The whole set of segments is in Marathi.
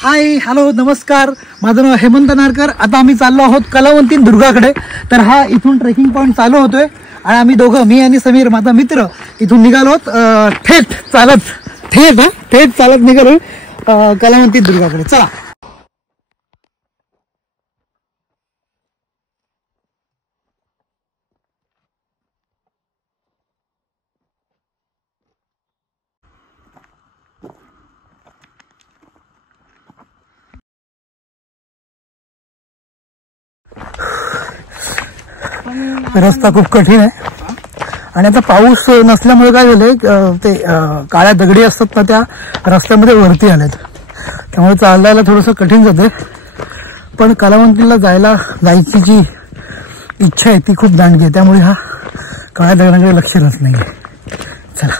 हाय हॅलो नमस्कार, माझं नाव हेमंत नारकर. आता आम्ही चाललो आहोत कलावंतीन दुर्गाकडे. तर हा इथून ट्रेकिंग पॉईंट चालू होतोय आणि आम्ही दोघं, मी आणि समीर माझा मित्र, इथून निघालो थेट चालत निघालो कलावंतीन दुर्गाकडे. चला. रस्ता खूप कठीण आहे आणि आता पाऊस नसल्यामुळे काय झालंय, ते काळ्या दगडी असतात ना, त्या रस्त्यामध्ये वरती आलेत, त्यामुळे चालायला थोडंसं कठीण जाते. पण कलावंतीला जायची जी इच्छा आहे ती खूप दांडगी आहे, त्यामुळे हा काळ्या दगडांकडे लक्ष राहत नाहीये. चला.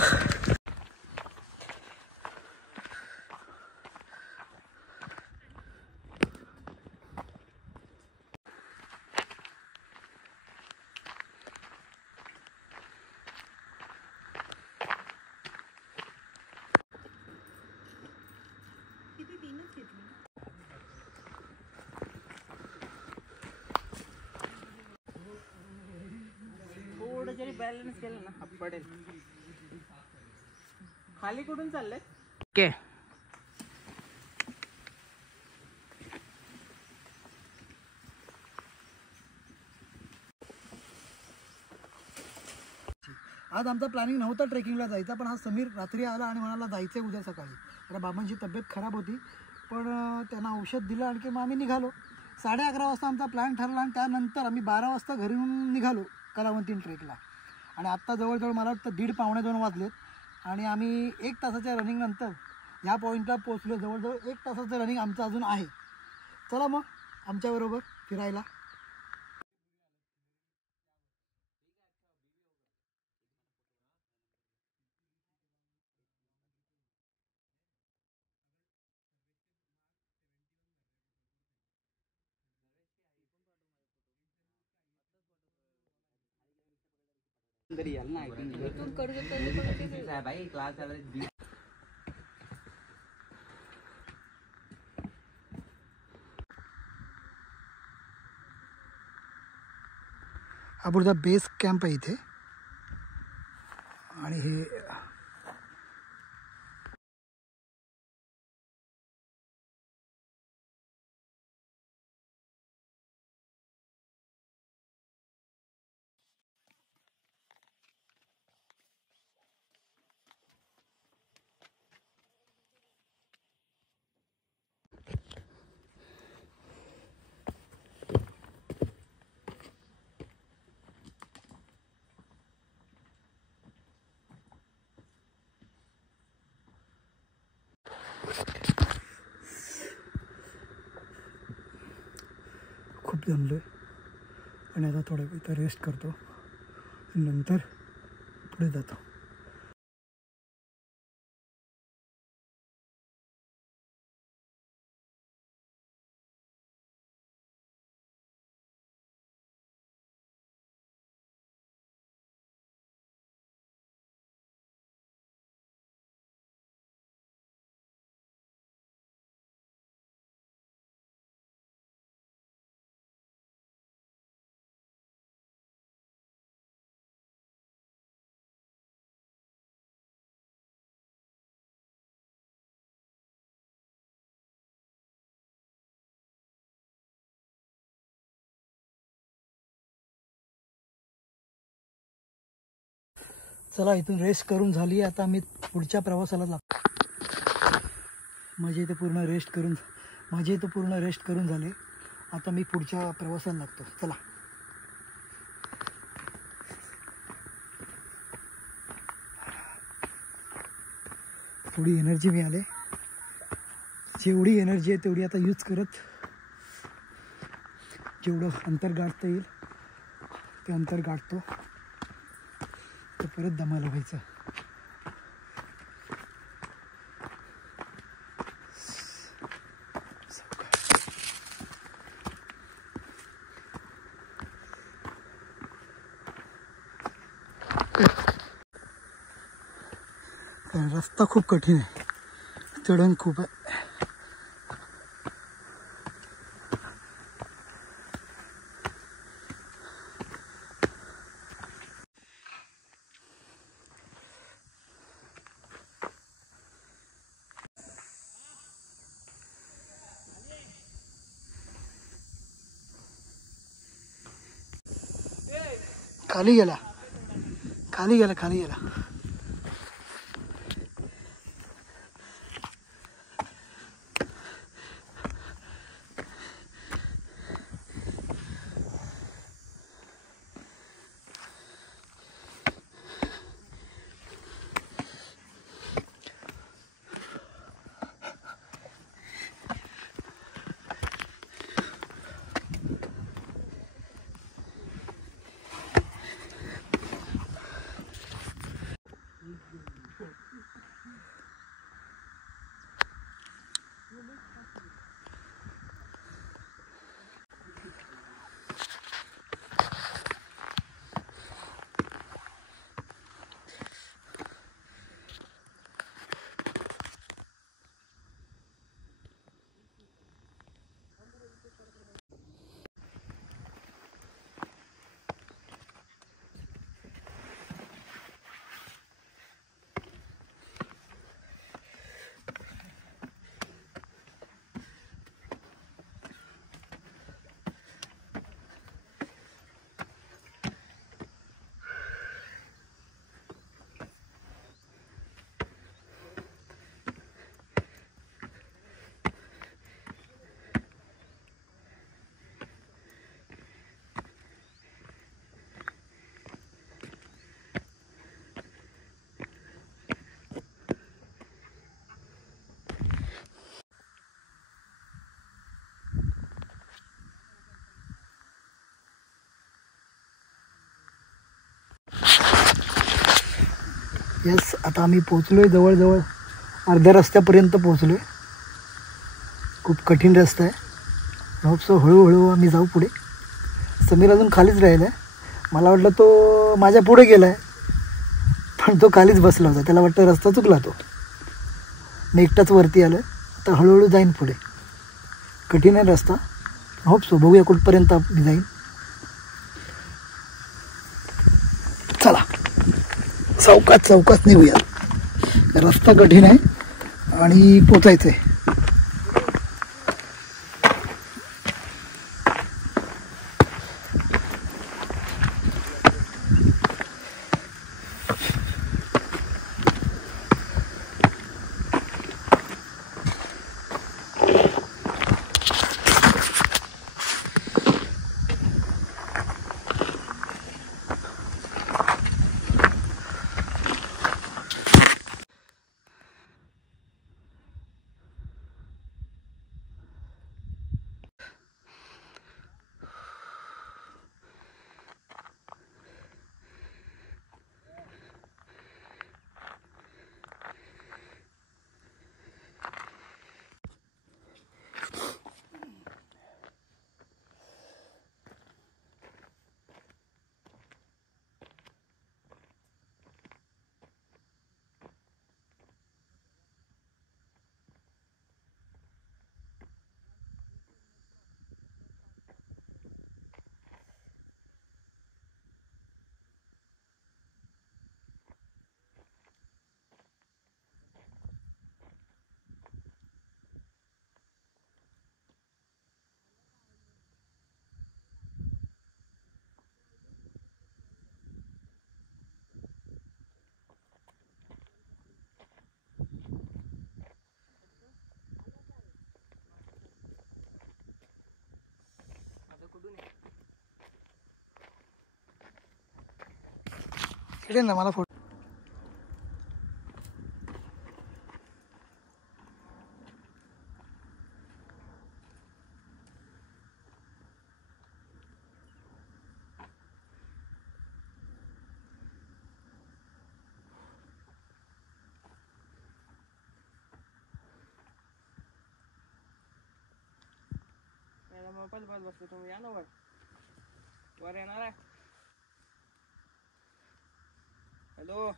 थोडं जरी बॅलन्स केलं ना पडेल. खाली कुठून चाललंय? ओके. आज आमचा प्लॅनिंग नव्हता ट्रेकिंगला जायचा, पण हा समीर रात्री आला आणि म्हणाला जायचंय उद्या सकाळी. तर बाबांची तब्येत खराब होती, पण त्यांना औषध दिलं आणखी मग आम्ही निघालो. 11:30 वाजता आमचा प्लॅन ठरला आणि त्यानंतर आम्ही 12 वाजता घरून निघालो कलावंतीन ट्रेकला. आणि आत्ता जवळजवळ मला वाटतं 1:30-1:15 वाजलेत आणि आम्ही 1 तासाच्या रनिंग नंतर ह्या पॉईंटला पोहोचलो. जवळजवळ 1 तासाचं रनिंग आमचं अजून आहे. चला मग आमच्याबरोबर फिरायला. हा पुढचा बेस कॅम्प आहे इथे आणि हे खूप जमलोय आणि आता थोडा इथं रेस्ट करतो, नंतर पुढे जातो. चला, इथून रेस्ट करून झाली. आता मी पुढच्या प्रवासाला लागतो. माझे इथे पूर्ण रेस्ट करून झाले. आता मी पुढच्या प्रवासाला लागतो. चला. थोडी एनर्जी मिळाली. जेवढी एनर्जी आहे तेवढी आता यूज करत जेवढं अंतर गाठता येईल ते अंतर गाठतो. तर परत दमाला व्हायचं. रस्ता खूप कठीण आहे, चढण खूप आहे. खाली गेला खाली गेला खाली गेला. येस, आता आम्ही पोचलो आहे जवळजवळ अर्ध्या रस्त्यापर्यंत पोचलो आहे. खूप कठीण रस्ता आहे. होप सो हळूहळू आम्ही जाऊ पुढे. समीर अजून खालीच राहिला आहे. मला वाटलं तो माझ्या पुढे गेला आहे, पण तो खालीच बसला होता. त्याला वाटतं रस्ता चुकला तो. मी एकटाच वरती आलो आहे. आता हळूहळू जाईन पुढे. कठीण आहे रस्ता. होप सो बघूया कुठपर्यंत मी जाईन. चला चौकात चौकात निघूया. रस्ता कठीण आहे आणि पोचायचं आहे. इकडे ना मला फोटो. मोबाईल बस बसतो तुम्ही. या ना वर. वर येणार आहे. हॅलो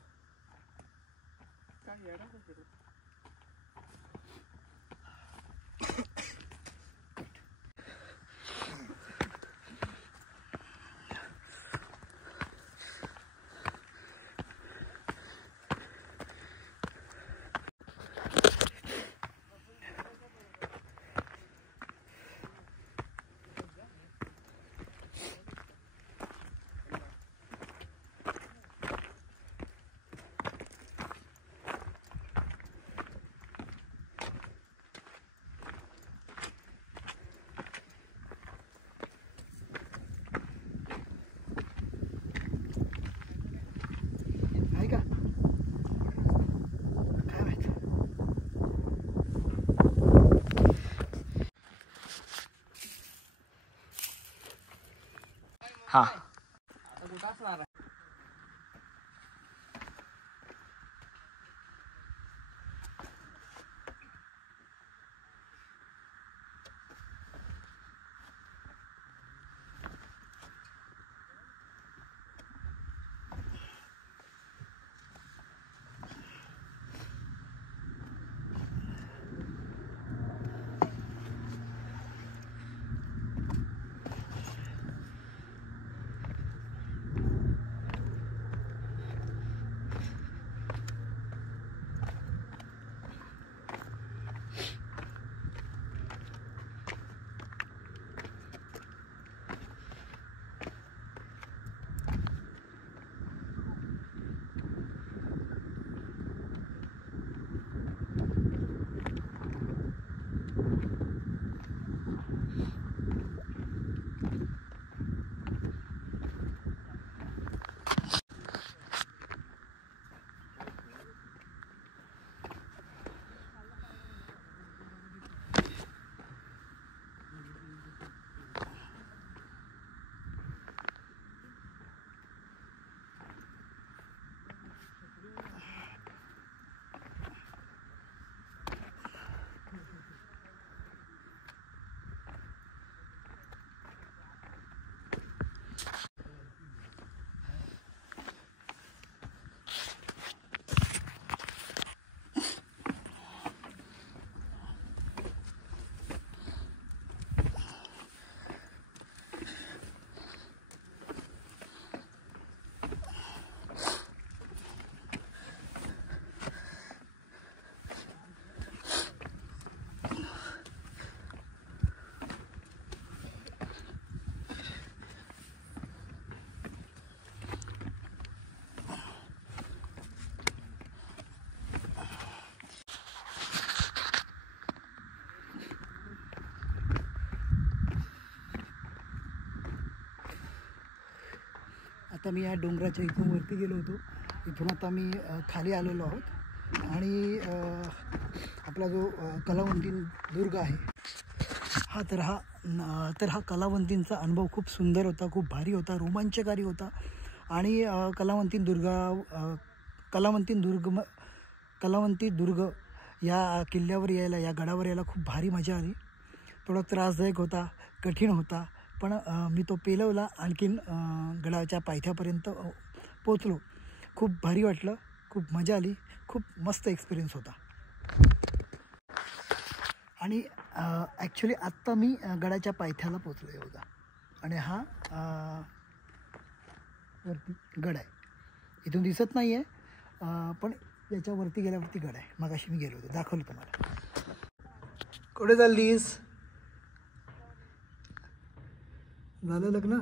काय येणार फिरू. हा आता कुठं असणार आहे? आता मी या डोंगराच्या इथून वरती गेलो होतो. इथून आता मी खाली आलेलो आहोत आणि आपला जो कलावंतीन दुर्ग आहे हा कलावंतींचा अनुभव खूप सुंदर होता, खूप भारी होता, रोमांचकारी होता. आणि कलावंती दुर्ग या किल्ल्यावर यायला, या गडावर यायला खूप भारी मजा आली. थोडा त्रासदायक होता, कठीण होता, पण मी तो पेलवला. आणखीन गडाच्या पायथ्यापर्यंत पोचलो. खूप भारी वाटलं, खूप मजा आली, खूप मस्त एक्सपिरियन्स होता. आणि ॲक्च्युली आत्ता मी गडाच्या पायथ्याला पोचलो आहे बघा. आणि हा वरती गड आहे. इथून दिसत नाही आहे, पण याच्यावरती गेल्यावरती गड आहे. मगाशी मी गेलो होतो, दाखवलं तुम्हाला. कुठे चाललीस? झालं लग्न?